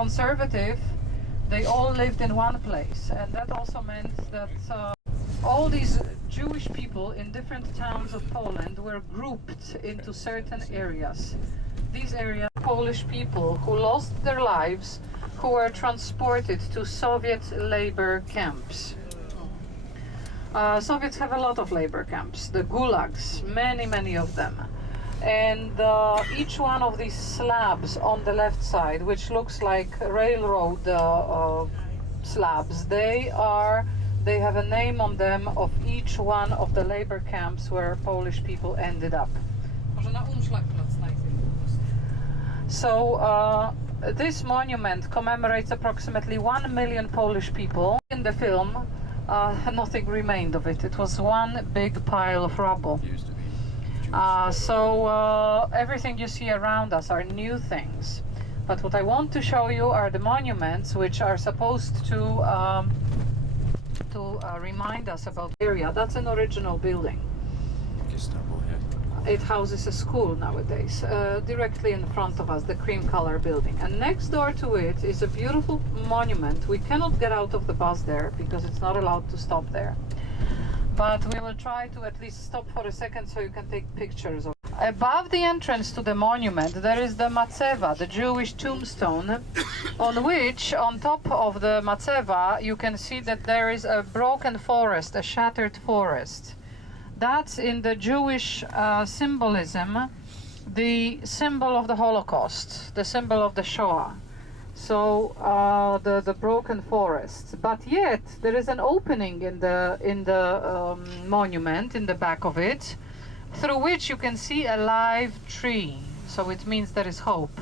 conservative, they all lived in one place, and that also meant that all these Jewish people in different towns of Poland were grouped into certain areas. These areas, Polish people who lost their lives, who were transported to Soviet labor camps. Soviets have a lot of labor camps, the gulags, many of them. And each one of these slabs on the left side, which looks like railroad slabs, they have a name on them of each one of the labor camps where Polish people ended up. So this monument commemorates approximately 1 million Polish people. In the film, nothing remained of it. It was one big pile of rubble. So everything you see around us are new things. But what I want to show you are the monuments which are supposed to remind us about the area. That's an original building. It houses a school nowadays, directly in front of us, the cream color building. And next door to it is a beautiful monument. We cannot get out of the bus there because it's not allowed to stop there. But we will try to at least stop for a second so you can take pictures of it. Above the entrance to the monument there is the matzeva, the Jewish tombstone, on which, on top of the matzeva, you can see that there is a broken forest, a shattered forest. That's in the Jewish symbolism, the symbol of the Holocaust, the symbol of the Shoah. So the broken forest. But yet there is an opening in the monument, in the back of it, through which you can see a live tree. So it means there is hope.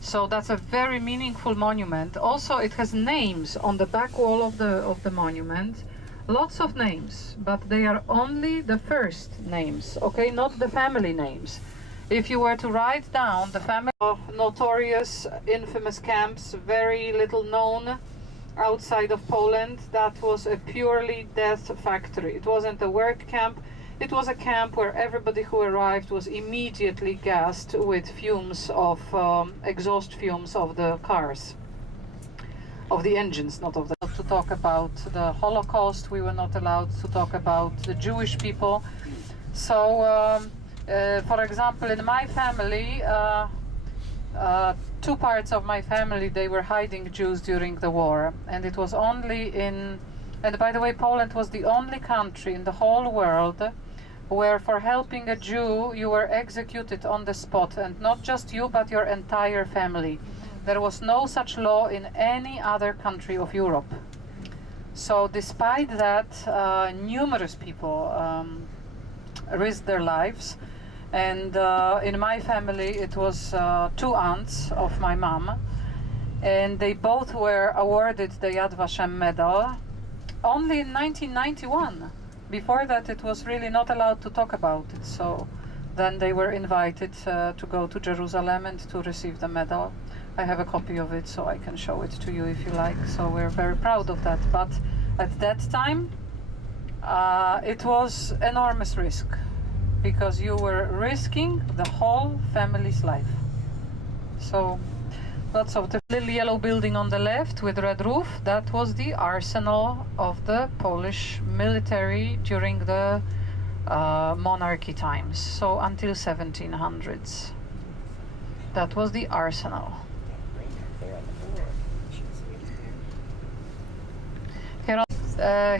So that's a very meaningful monument. Also, it has names on the back wall of the monument. Lots of names, but they are only the first names, okay, not the family names. If you were to write down the family of notorious, infamous camps, very little known outside of Poland, that was a purely death factory. It wasn't a work camp, it was a camp where everybody who arrived was immediately gassed with fumes of, exhaust fumes of the cars. Of the engines, not of the... To talk about the Holocaust, we were not allowed to talk about the Jewish people. So, for example, in my family, two parts of my family, they were hiding Jews during the war. And it was only in... And by the way, Poland was the only country in the whole world where for helping a Jew, you were executed on the spot. And not just you, but your entire family. There was no such law in any other country of Europe. So despite that, numerous people risked their lives. And in my family, it was two aunts of my mom. And they both were awarded the Yad Vashem medal only in 1991. Before that, it was really not allowed to talk about it. So then they were invited to go to Jerusalem and to receive the medal. I have a copy of it, so I can show it to you if you like. So we're very proud of that. But at that time, it was enormous risk, because you were risking the whole family's life. So lots of the little yellow building on the left with red roof, that was the arsenal of the Polish military during the monarchy times, so until 1700s. That was the arsenal.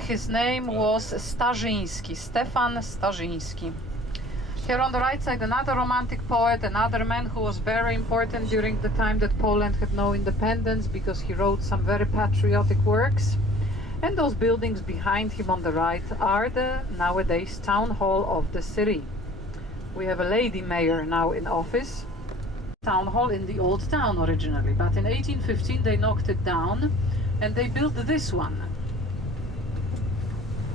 His name was Starzyński, Stefan Starzyński. Here on the right side, another romantic poet, another man who was very important during the time that Poland had no independence, because he wrote some very patriotic works. And those buildings behind him on the right are the nowadays town hall of the city. We have a lady mayor now in office. Town hall in the old town originally, but in 1815 they knocked it down and they built this one.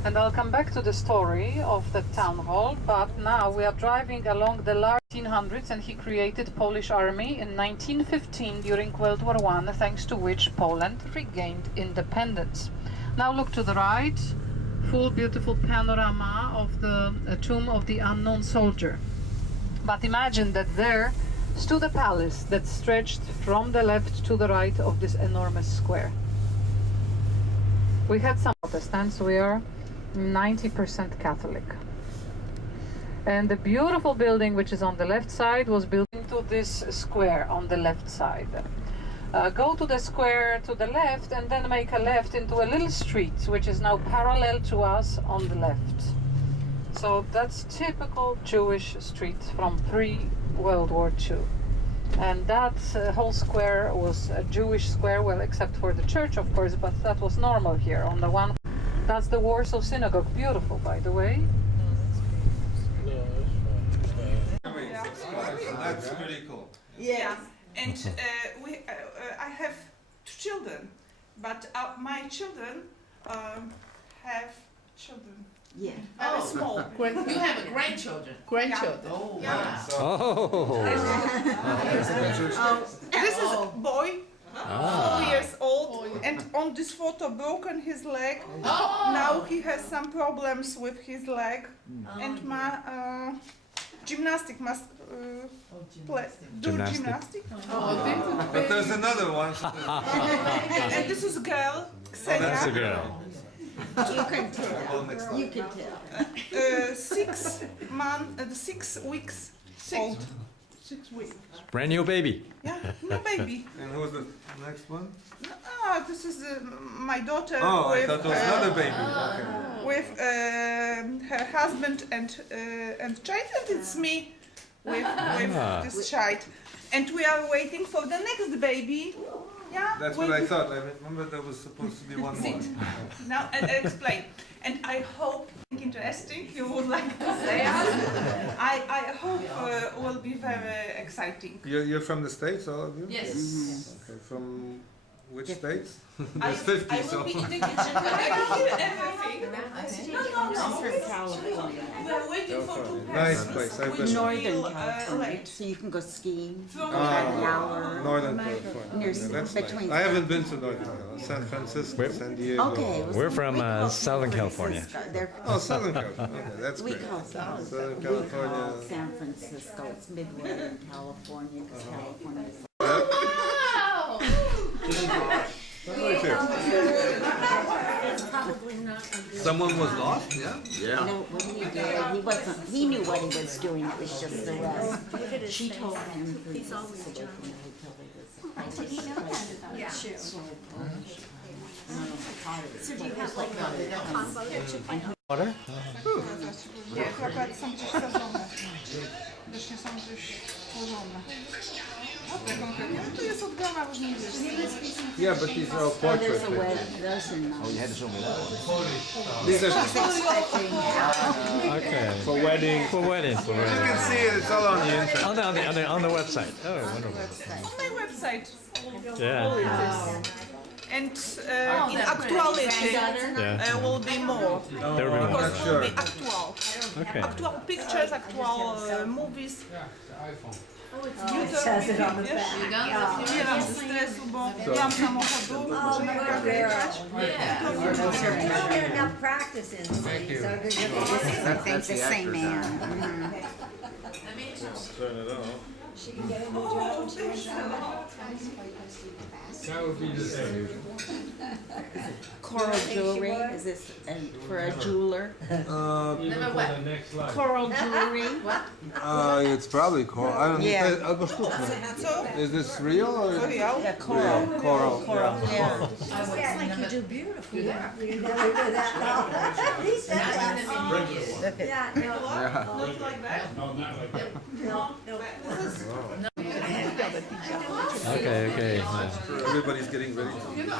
And I'll come back to the story of the town hall, but now we are driving along the large 1800s, and he created Polish army in 1915 during World War I, thanks to which Poland regained independence. Now look to the right, full beautiful panorama of the tomb of the unknown soldier. But imagine that there stood a palace that stretched from the left to the right of this enormous square. We had some Protestants, we are 90% Catholic. And the beautiful building which is on the left side was built into this square on the left side. Go to the square to the left and then make a left into a little street which is now parallel to us on the left. So that's typical Jewish street from pre-World War II. And that whole square was a Jewish square, well, except for the church, of course, but that was normal here. On the one, that's the Warsaw synagogue. Beautiful, by the way. That's pretty cool. Yeah, and I have 2 children, but my children have children. Yeah. Very small. You have grandchildren. Grandchildren. Oh, Yeah. wow. This is a boy, 4 years old, and on this photo broken his leg. Now he has some problems with his leg, and my gymnastic must do gymnastic. But there's another one. And this is girl, Ksenia. That's a girl. You can tell. You can tell. 6 weeks old. 6 weeks. Brand new baby. Yeah, no baby. And who's the next one? This is my daughter Oh, I with, thought it was another baby. Okay. with her husband and child, and it's me with this child. And we are waiting for the next baby. Yeah, That's what I thought. I remember there was supposed to be one more. Now, I explain. And I hope, interesting, you would like to say us. I hope will be very exciting. You're from the States, all of you? Yes. Okay, from which states? I There's 50, will so. be in the kitchen. I can hear everything. No. California. We are waiting for 2 Nice persons. place. I've which been. Northern will, California, late. so you can go skiing. From An hour. Northern California. Near- Yeah, that's between- nice. I haven't been to Northern California. San Francisco, San Diego. Okay. well, We're so from, we call Southern San California. Francisco- they're- Oh, Southern California. Okay, that's We great. call Southern Southern we call California. San Francisco. It's Midwestern California because California is Right here. Someone was lost? Yeah. no, what he did, he wasn't, he knew what he was doing, it was just the rest. She told him who was away from the hotel he was. Did he know that? Yeah. So do you have like a Water? Nie, to akurat są gdzieś sadzone. Widocznie są gdzieś położone. Dobre konkretnie. No to jest odgrana różnych rzeczy. Yeah, but these are all Oh, portrait there's a pictures. wedding, those are nice. These are Expecting now. Okay. for weddings. For wedding, for You wedding. can see it. It's all on the internet. On the website. Oh, wonderful. On my website. Yeah. And in actuality Yeah. will be more. There will be more. Because Not will sure. be actual. Okay. Actual pictures, actual movies. Says it on the back. Nie mam stresu, bo nie mam samochodu, muszę najpierw wyjechać. Don't get enough practice in, so good. I think the same man. Turn it on. Coral jewelry, is this for a jeweler? Coral jewelry? It's probably coral. I don't Yeah. know. Albo sztuczne. Co? Is this real or? Real? Yeah, coral. Coral. Coral, yeah. It's like you do beautiful work. You never do that. He said that. Yeah, no, Not like that. no. Okay, okay. Everybody's getting ready.